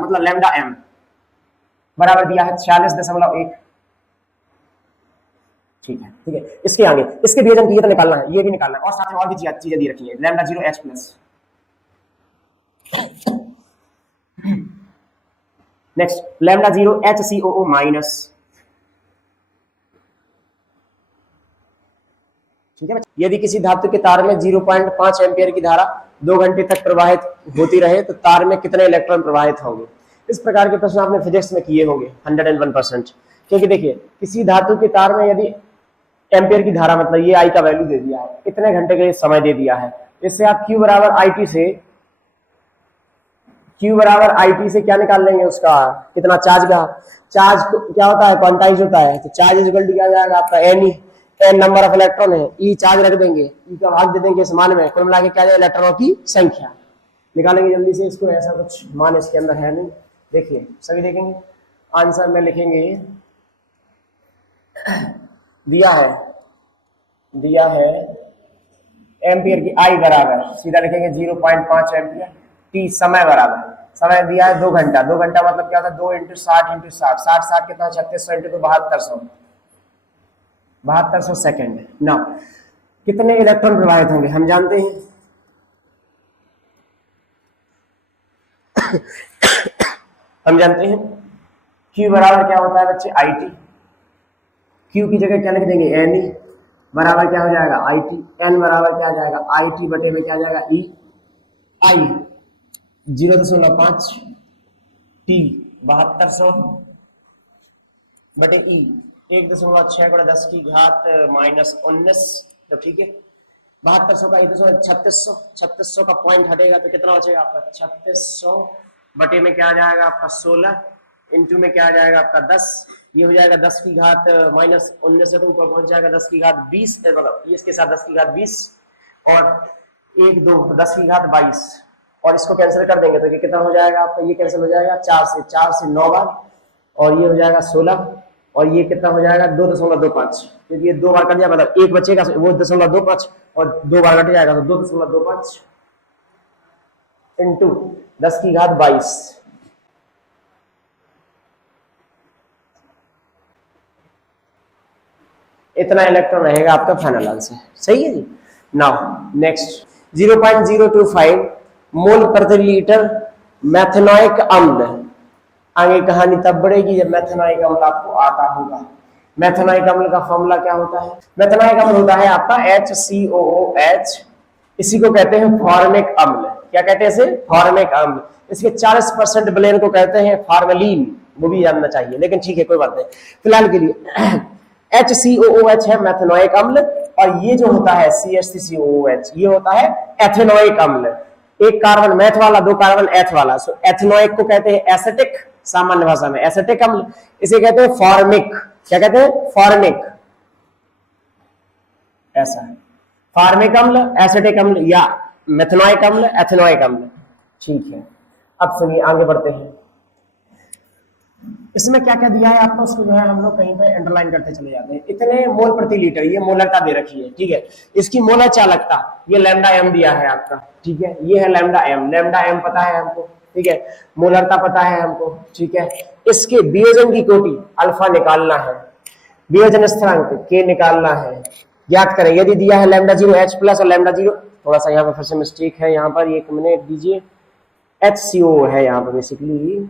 मतलब lambda M बराबर दिया है 46.1। ठीक है, ठीक है। इसके आगे इसके वियोजन की ये तो निकालना है, ये भी निकालना है, और साथ में और भी चीजें दी रखी है। Lambda 0 H plus. Next lambda 0 H C O minus. ठीक है, यदि किसी धातु के तार में 0.5 एम्पियर की धारा 2 घंटे तक प्रवाहित होती रहे तो तार में कितने इलेक्ट्रॉन प्रवाहित होंगे। इस प्रकार के प्रश्न आपने फिजिक्स में किए होंगे 101%। क्योंकि देखिए किसी धातु के तार में यदि एम्पियर की धारा मतलब ये आई का वैल्यू दे दिया है, इतने घंटे के लिए समय दे दिया है, इससे आप Q बराबर आई टी से क्या निकाल लेंगे, उसका कितना चार्ज का। चार्ज क्या होता है, क्वांटाइज होता है, तो चार्ज इज इक्वल टू क्या जाएगा आपका एन नंबर ऑफ इलेक्ट्रॉन है, ई चार्ज रख देंगे, ई का भाग दे देंगे इस मान में, कुल मिला के क्या जाए इलेक्ट्रॉनों की संख्या निकालेंगे जल्दी से इसको। ऐसा कुछ मान इसके अंदर है नहीं, देखिए सभी देखेंगे आंसर में लिखेंगे। दिया है एम्पियर की आई बराबर सीधा लिखेंगे 0.5 एम्पियर। टी समय बराबर, समय दिया है 2 घंटा। 2 घंटा मतलब क्या होता है 2 × 60 × 60, 60 कितना 3600 × 7200 सेकेंड ना। कितने इलेक्ट्रॉन प्रवाहित होंगे हम जानते हैं हम जानते हैं Q बराबर क्या होता है बच्चे आई टी। Q की जगह क्या लिख देंगे एन ई बराबर क्या हो जाएगा आई टी। एन बराबर क्या आ जाएगा आई टी बटे में क्या आ जाएगा ई आई 0.5 टी 7200 बटे ई 1.6 × 10 की घात -19। तो ठीक है 7200 का 3600 का पॉइंट हटेगा तो कितना बचेगा आपका 3600 बटे में क्या आ जाएगा आपका 16 इंटू में क्या आ जाएगा आपका 10। ये हो जाएगा 10 की घात -19 से तो ऊपर पहुंच जाएगा 10 की घात 20, मतलब इसके साथ 10 की घात 20 और 1 2 तो 10 की घात 22 और इसको कैंसिल कर देंगे तो ये कितना हो जाएगा आपका, ये कैंसिल हो जाएगा 4 से 9 बार और ये हो जाएगा 16 और ये कितना हो जाएगा 2.25 क्योंकि ये 2 बार कट जाएगा मतलब 1 बचेगा वो 0.25 और 2 बार कट जाएगा तो 2.25 इंटू 10 की घात 22। इतना इलेक्ट्रॉन रहेगा आपका फाइनल आंसर। सही है जी। नाउ नेक्स्ट 0.025 मोल प्रति लीटर मैथेनॉइक अम्ल। आगे कहानी तब बढ़ेगी जब मैथेनॉइक अम्ल आपको आता होगा। मैथेनॉइक अम्ल का फॉर्मूला क्या होता है, मैथेनॉइक अम्ल होता है आपका HCOOH। इसी को कहते हैं फॉर्मिक अम्ल। क्या कहते हैं इसे, फॉर्मिक अम्ल। इसके 40% ब्लेन को कहते हैं फार्मेलिन, वो भी जानना चाहिए लेकिन ठीक है कोई बात नहीं फिलहाल के लिए। HCOOH है मैथेनॉइक अम्ल और ये जो होता है CH3COOH ये होता है एथेनॉइक अम्ल। एक कार्बन मैथ वाला 2 कार्बन एथ वाला। सो एथेनॉइक को कहते हैं एसिटिक, सामान्य भाषा में एसिटिक अम्ल। इसे कहते हैं फॉर्मिक। क्या कहते हैं, फॉर्मिक। ऐसा है फॉर्मिक अम्ल, एसिटिक अम्ल या मेथेनॉइक अम्ल, एथेनॉइक अम्ल। ठीक है अब सुनिए आगे बढ़ते हैं। इसमें क्या क्या दिया है आपको, उसको जो है हम लोग कहीं पे अंडरलाइन करते चले जाते हैं। इतने मोल प्रति लीटर, ये मोलरता दे रखी है। ठीक है इसकी मोलर चालकता ये लैम्डा एम दिया है आपका। ठीक है ये है लैम्डा एम पता है हमको। ठीक है मोलरता पता है हमको। ठीक है इसके वियोजन की कोटि अल्फा निकालना है, वियोजन स्थिरांक के निकालना है, ज्ञात करें। यदि दिया है लैम्डा 0 H प्लस और लैम्डा 0, थोड़ा सा यहाँ पर फिर से मिस्टेक है, यहाँ पर एक मिनट दीजिए, HCO है यहाँ पर बेसिकली,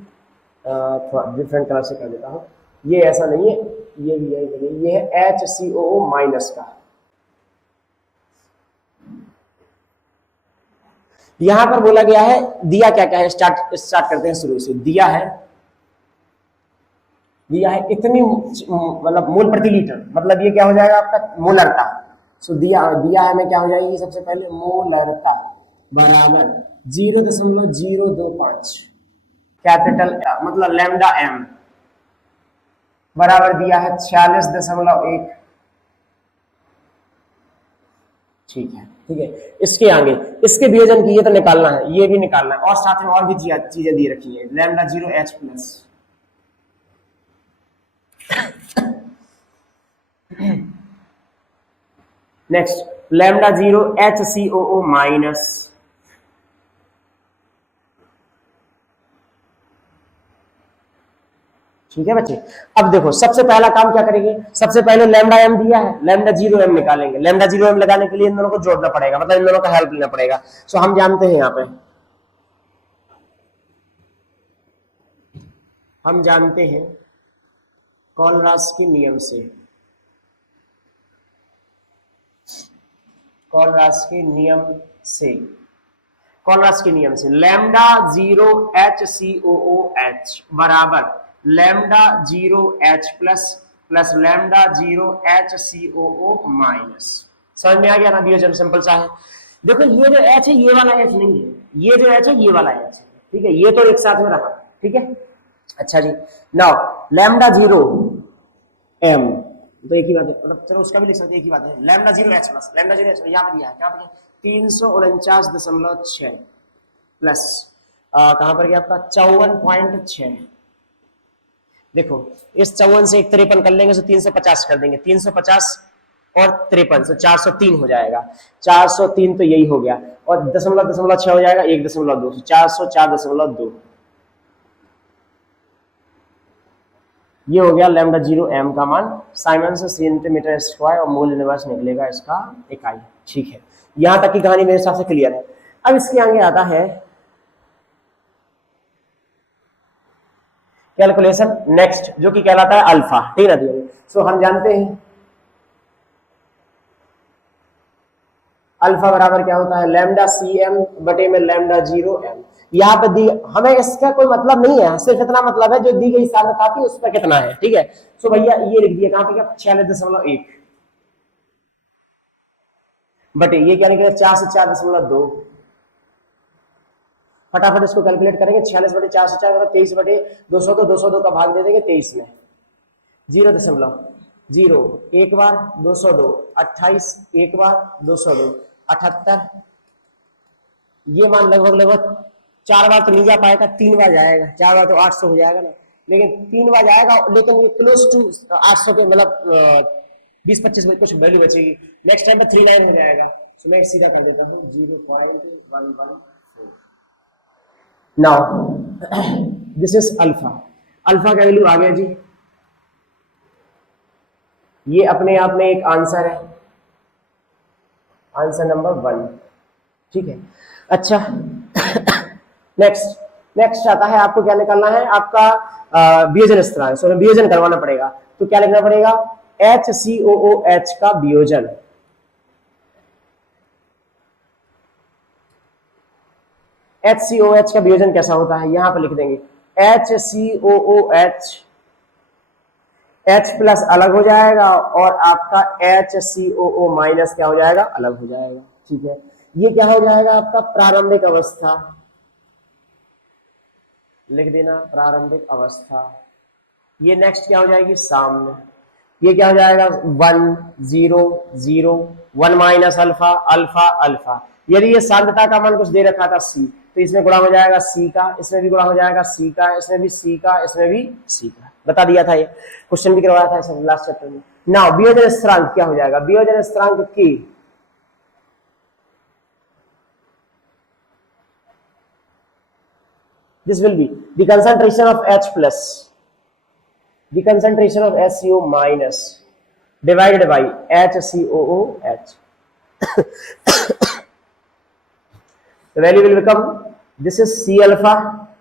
थोड़ा डिफरेंट कलर से कर देता हूँ। ये ऐसा नहीं है, ये भी है, ये है HCO माइनस का। यहां पर बोला गया है दिया क्या क्या है, स्टार्ट करते हैं शुरू से। दिया है इतनी मतलब मोल प्रति लीटर, मतलब ये क्या हो जाएगा आपका मोलरता। सो दिया है में क्या हो जाएगी सबसे पहले मोलरता बराबर 0.025 कैपिटल मतलब लैम्डा एम बराबर दिया है 46.1। ठीक है इसके आगे इसके वियोजन की ये तो निकालना है, ये भी निकालना है और साथ में और भी चीजें दी रखी है। Lambda 0 H plus next lambda 0 HCOO minus ठीक है बच्चे। अब देखो सबसे पहला काम क्या करेंगे, सबसे पहले लैम्डा एम दिया है, लैम्डा 0m निकालेंगे। लैम्डा 0m लगाने के लिए इन दोनों को जोड़ना पड़ेगा, मतलब इन दोनों का हेल्प लेना पड़ेगा। सो हम जानते हैं यहाँ पे, हम जानते हैं कॉलरास के नियम से, कॉलरास के नियम से, कॉलरास के नियम से लैम्डा 0HCOOH बराबर lambda 0H plus plus lambda 0HCOO minus. समझ में आ गया ना, वियोजन सिंपल सा है। देखो ये जो H है ये वाला H नहीं है, ये जो H है ये वाला H है, ठीक है, ये तो एक साथ में रहा, ठीक है। अच्छा जी, नाउ लैम्डा 0m तो एक ही बात है, मतलब चलो उसका भी लिख सकते हैं, एक ही बात है। Lambda 0H plus lambda 0H यहाँ पर दिया है, क्या पर 349.6 प्लस कहां पर गया आपका 54.6। देखो इस 54 से एक 53 कर लेंगे तो 350 कर देंगे, 350 और 53 तो 403 हो जाएगा। 403 तो यही हो गया, और दशमलव दशमलव 6 हो जाएगा 1.2, 404.2। ये हो गया लैम्डा 0m का मान, साइमंस सेंटीमीटर स्क्वायर और मोल इनवर्स निकलेगा इसका इकाई। ठीक है, यहां तक की कहानी मेरे हिसाब से क्लियर है। अब इसके आगे आता है कैलकुलेशन नेक्स्ट, जो कि कहलाता है अल्फा, ठीक है ना। सो हम जानते हैं अल्फा बराबर क्या होता है, लैम्डा CM बटे में लैम्डा 0m। यहाँ पे दी, हमें इसका कोई मतलब नहीं है, सिर्फ इतना मतलब है जो दी गई सांद्रता थी उस पर कितना है, ठीक है। सो भैया ये लिख दिया, कहां पे क्या 46.1 बटे ये क्या निकलेगा 4 से 4.2। फटाफट इसको कैलकुलेट करेंगे, 46 बटे 4 से 4 मतलब 23 बटे 202, 202 का भाग दे देंगे 23 में, 0.0 एक बार 202, 28 एक बार 202, 78। ये मान लगभग लगभग 4 बार तो नहीं जा पाएगा, 3 बार जाएगा, 4 बार तो 800 हो जाएगा ना, लेकिन 3 बार जाएगा, लेकिन क्लोज टू 800 के मतलब 20-25 में कुछ वैल्यू बचेगी। नेक्स्ट टाइम पे 39 हो जाएगा। तो मैं सीधा कर देता हूँ 0.114। Now this is alpha, alpha का वैल्यू आ गया जी, ये अपने आप में एक आंसर है, आंसर नंबर 1, ठीक है। अच्छा नेक्स्ट आता है, आपको क्या निकालना है, आपका वियोजन स्थिरांक। सो वियोजन करवाना पड़ेगा, तो क्या लिखना पड़ेगा, HCOOH का वियोजन, HCOH का वियोजन कैसा होता है, यहां पर लिख देंगे HCOOH, H प्लस अलग हो जाएगा और आपका HCOO माइनस क्या हो जाएगा, अलग हो जाएगा, ठीक है। ये क्या हो जाएगा आपका प्रारंभिक अवस्था, लिख देना प्रारंभिक अवस्था। ये नेक्स्ट क्या हो जाएगी सामने, ये क्या हो जाएगा 1 0 0 1 माइनस अल्फा अल्फा अल्फा। यदि ये सांद्रता का मान कुछ दे रखा था C, तो इसमें गुणा हो जाएगा C का, इसमें भी गुणा हो जाएगा C का, इसमें भी C का, इसमें भी C का, बता दिया था, ये क्वेश्चन भी करवाया था सब लास्ट चैप्टर में। नाउ वियोजन स्थिरांक क्या हो जाएगा, वियोजन स्थिरांक की this will be the concentration of H plus the concentration of HCO minus divided by HCOOH. The value will become, this is C alpha,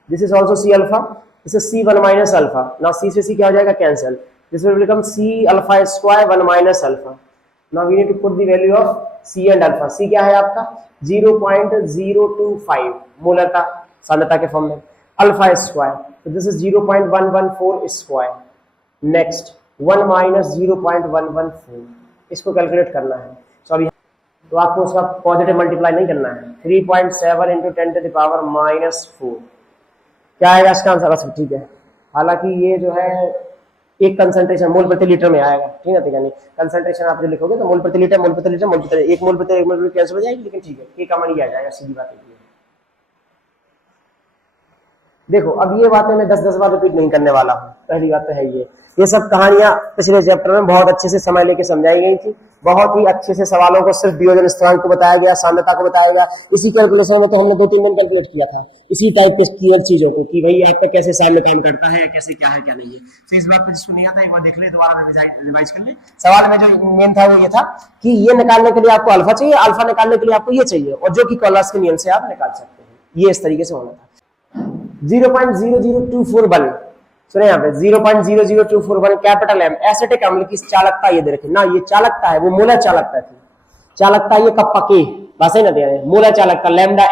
this is also C alpha, this is C1 minus alpha. Now C से C क्या हो जाएगा cancel, this will become C alpha square 1 minus alpha. Now we need to put the value of C and alpha. C क्या है आपका 0.025 molar का सांद्रता के फॉर्म में, अल्फा स्क्वायर, तो this is 0.114 square. Next 1 minus 0.114, इसको कैलकुलेट करना है। सो अभी तो आपको उसका पॉजिटिव मल्टीप्लाई नहीं करना है, 3.7 इंटू 10 टू द पावर -4 क्या आएगा इसका आंसर, बस ठीक है। हालांकि ये जो है एक कंसंट्रेशन मोल प्रति लीटर में आएगा, ठीक है, यानी कंसंट्रेशन आप जो लिखोगे तो मोल प्रति लीटर मोल प्रति लीटर मोल प्रति, एक मोल प्रति एक मोल कैंसिल हो जाएगी, लेकिन ठीक है, एक कॉमन ही आ जाएगा, सीधी बात है। देखो अब ये बातें मैं 10-10 बार रिपीट नहीं करने वाला हूँ, पहली बात तो है ये। ये सब कहानियां पिछले चैप्टर में बहुत अच्छे से समय लेके समझाई गई थी, बहुत ही अच्छे से सवालों को सिर्फ वियोजन स्थिरांक को बताया गया, साम्यता को बताया गया। इसी कैलकुलेशन में तो हमने 2-3 दिन कैलकुलेट किया था इसी टाइप के क्लियर चीजों को कि भाई आपका कैसे साम्य काम करता है, कैसे क्या है क्या नहीं है। तो इस बात पर जिसको नहीं आता एक बार देख ले, दोबारा रिवाइज कर ले। सवाल में जो मेन था वो ये था कि ये निकालने के लिए आपको अल्फा चाहिए, अल्फा निकालने के लिए आपको ये चाहिए, और जो कि कॉलर्स के नियम से आप निकाल सकते हैं। ये इस तरीके से होना था। 0.00241 सुने यहाँ पे 0.00241 कैपिटल एम एसिटिक अम्ल की चालकता ये दे रखी ना, ये चालकता है वो मूलक चालकता थी, चालकता ये कप्पा के बस है ना दे रहे मूलक चालकता लैम्डा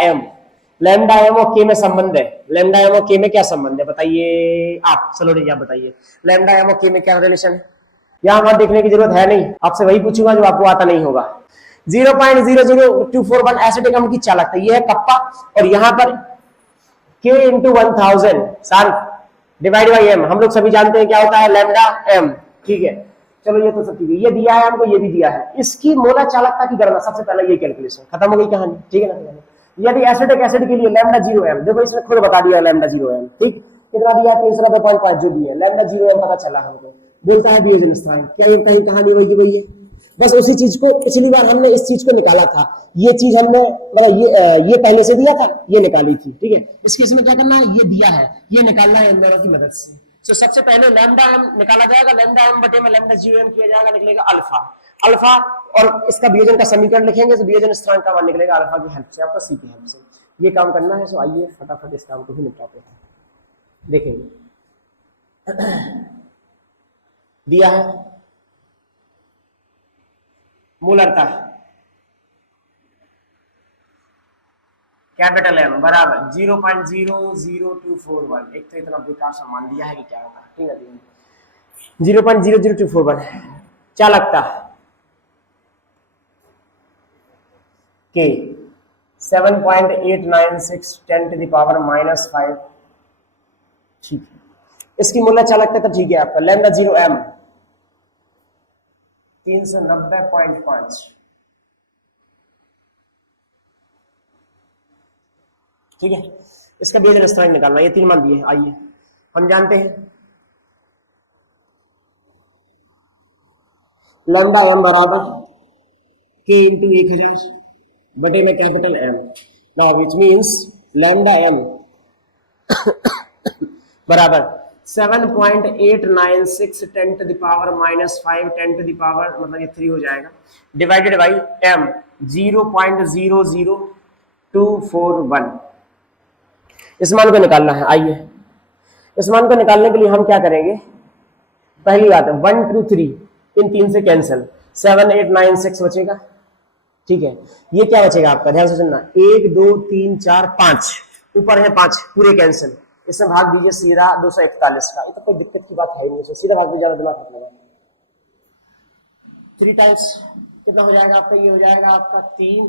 एम और के में संबंध है। लैम्डा एम और के में क्या संबंध है बताइए आप, चलो नहीं आप बताइए लैम्डा एम और के में क्या रिलेशन है। यहाँ हमारे देखने की जरूरत है नहीं, आपसे वही पूछूंगा जो आपको आता नहीं होगा। 0.00241 एसिटिक अम्ल की चालकता ये है कप्पा, और यहाँ पर K इंटू 1000 सार डिवाइड बाई एम, हम लोग सभी जानते हैं क्या होता है लैम्डा एम, ठीक है। चलो ये तो सब ठीक है, ये दिया है हमको, ये भी दिया है। इसकी मोलर चालकता की गणना सबसे पहले ये कैलकुलेशन खत्म हो गई कहानी, ठीक है ना। यदि एसिटिक एसिड के लिए लैम्डा 0m, देखो इसने खुद बता दिया लैम्डा 0m, ठीक कितना दिया है 390.5 जो भी है लैम्डा 0m पता चला हमको। बोलता है वियोजन स्थिरांक, क्या ये कहीं कहानी वही की वही है, बस उसी चीज को पिछली बार हमने इस चीज को निकाला था, ये चीज हमने मतलब ये पहले से दिया था, ये निकाली थी, ठीक है। इस केस में क्या करना है, ये दिया है, ये निकालना है इन दोनों की मदद से। तो सबसे पहले लैम्डा एम निकाला जाएगा, लैम्डा एम बटे में लैम्डा 0m किया जाएगा, निकलेगा अल्फा, और इसका वियोजन का समीकरण लिखेंगे तो वियोजन स्थिरांक का मान निकलेगा अल्फा की हेल्प से, आपका सी की हेल्प से। ये काम करना है, सो आइए फटाफट इस काम को भी निपटाते हैं। देखेंगे दिया है मूलरता कैपिटल एम बराबर 0.00241, एक तो इतना बेकार सम्मान दिया है कि क्या होगा, ठीक है 0.00241 चालकता के 7.896 10 to the power -5, ठीक है। इसकी मूल्य चालकता तो ठीक है आपका लैम्डा 0m 390.5, ठीक है। इसका वियोजन स्थिरांक निकालना, ये 3 मान दिए। आइए हम जानते हैं लैम्डा एम बराबर के इंटू 1000 बटे में capital M, now which means lambda M बराबर 7.896 10 to the power -5 10 to the power मतलब ये 3 हो जाएगा, डिवाइडेड बाई एम 0.00241। इस मान को निकालना है। आइए इस मान को निकालने के लिए हम क्या करेंगे, पहली बात है 1 2 3 इन 3 से कैंसिल, 7 8 9 6 बचेगा, ठीक है। ये क्या बचेगा आपका, ध्यान से सुनना, 1 2 3 4 5 ऊपर है 5 पूरे कैंसिल, इसमें भाग दीजिए सीधा 241 का, ये तो कोई दिक्कत की बात है नहीं, सीधा भाग दीजिए, ज्यादा दिमाग मत लगाइए। 3 टाइम्स कितना हो जाएगा आपका, ये हो जाएगा आपका 3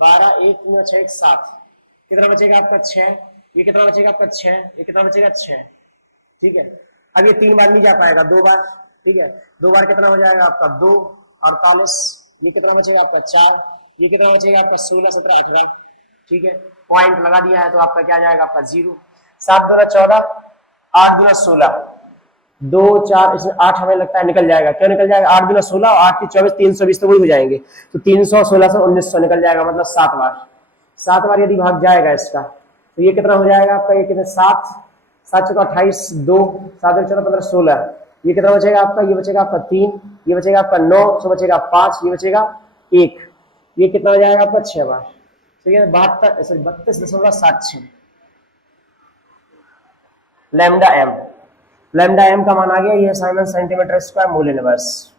12 1 3 6 7, कितना बचेगा आपका 6, ये कितना बचेगा आपका 6, ये कितना बचेगा 6, ठीक है। अब ये 3 बार नहीं जा पाएगा, 2 बार, ठीक है। 2 बार कितना हो जाएगा आपका 2 48, ये कितना बचेगा आपका 4, ये कितना बचेगा आपका 16 17 18, ठीक है। पॉइंट लगा दिया है तो आपका क्या जाएगा आपका 0, 7 2 14 8 2 16 2 4 इसमें 8 हमें लगता है निकल जाएगा, क्यों निकल जाएगा, 8 2 16 और 8 24 320 तो वही हो जाएंगे, तो 300 1600 1900 निकल जाएगा, मतलब 7 बार यदि भाग जाएगा इसका तो ये कितना हो जाएगा आपका, ये कितने 7 7 4 28 2 7 14 15 16, ये कितना बचेगा आपका, ये बचेगा आपका 3, ये बचेगा आपका 9 सो बचेगा 5, ये बचेगा 1, ये कितना हो जाएगा आपका 6 बार, ठीक है 32.76 लैम्डा एम का मान आ गया, ये Simon centimetre square mole inverse,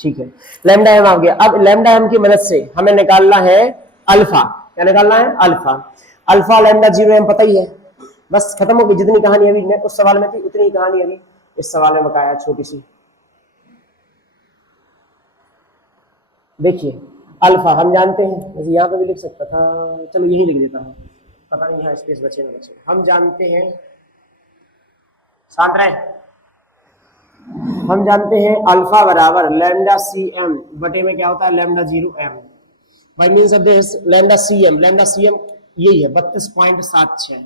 ठीक है। लैम्डा एम आ गया। अब लैम्डा एम की मदद से हमें निकालना है अल्फा, क्या निकालना है अल्फा लैम्डा 0m पता ही है, बस खत्म हो गई। जितनी कहानी अभी उस सवाल में थी उतनी ही कहानी अभी इस सवाल में बकाया छोटी सी। देखिए अल्फा हम जानते हैं, वैसे यहाँ पे भी लिख सकता था, चलो यही लिख देता हूँ, पता नहीं यहाँ स्पेस बचे ना बचे। हम जानते हैं, शांत रहे, हम जानते हैं अल्फा बराबर लैम्डा CM बटे में क्या होता है lambda 0m, by means of this lambda CM यही है 32.76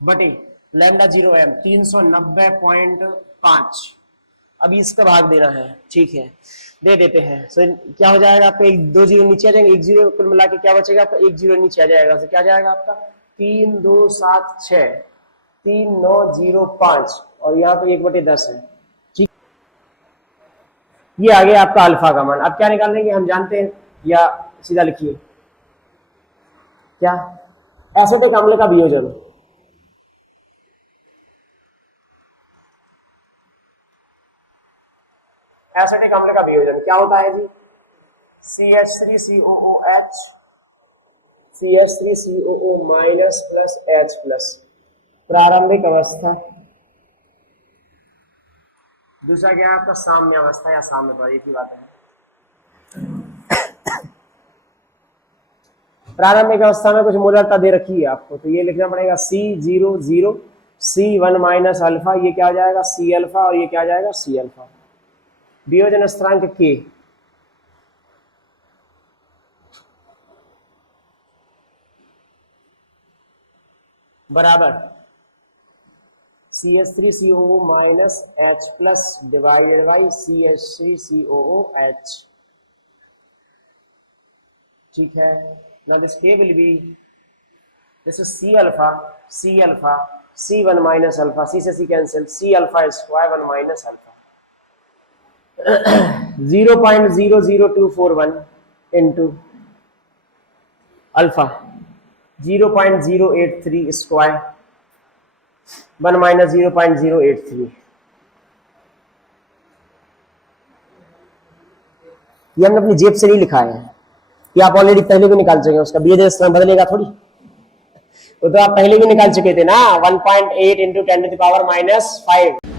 बटे लैम्डा 0m 390.5। अभी इसका भाग देना है, ठीक है, दे देते हैं। सो क्या हो जाएगा आपका, एक 2 जीरो नीचे आ जाएंगे, एक जीरो कुल मिला के क्या बचेगा आपका, 1 जीरो नीचे आ जाएगा। तो क्या जाएगा आपका 3276 3905 और यहाँ पे 1/10 है, ठीक। ये आ गया आपका अल्फा का मान। अब क्या निकाल लेंगे हम जानते हैं, या सीधा लिखिए क्या, एसिटिक अम्ल का वियोजन। एसिटिक अम्ल का वियोजन क्या होता है जी, CH3COOH CH3COO minus plus H plus, प्रारंभिक अवस्था। दूसरा क्या है आपका साम्य अवस्था या साम्य पर, एक ही बात है। प्रारंभिक अवस्था में कुछ मोलरता दे रखी है आपको, तो ये लिखना पड़ेगा C00 C1 माइनस अल्फा, ये क्या हो जाएगा C अल्फा और ये क्या आ जाएगा C अल्फा। वियोजन स्थिरांक K बराबर CH3COO minus H plus divided by CH3COOH, ठीक है। Now this K will be, this is C alpha C1 minus alpha, C से C cancel, C alpha square 1 minus alpha 0.00241 into alpha 0.083 square 1 minus 0.083। ये हमने अपनी जेब से नहीं लिखा है, ये आप ऑलरेडी पहले भी निकाल चुके हैं, उसका बीएज बदलेगा थोड़ी, तो आप पहले भी निकाल चुके थे ना। 1.8 into 10⁻⁻⁵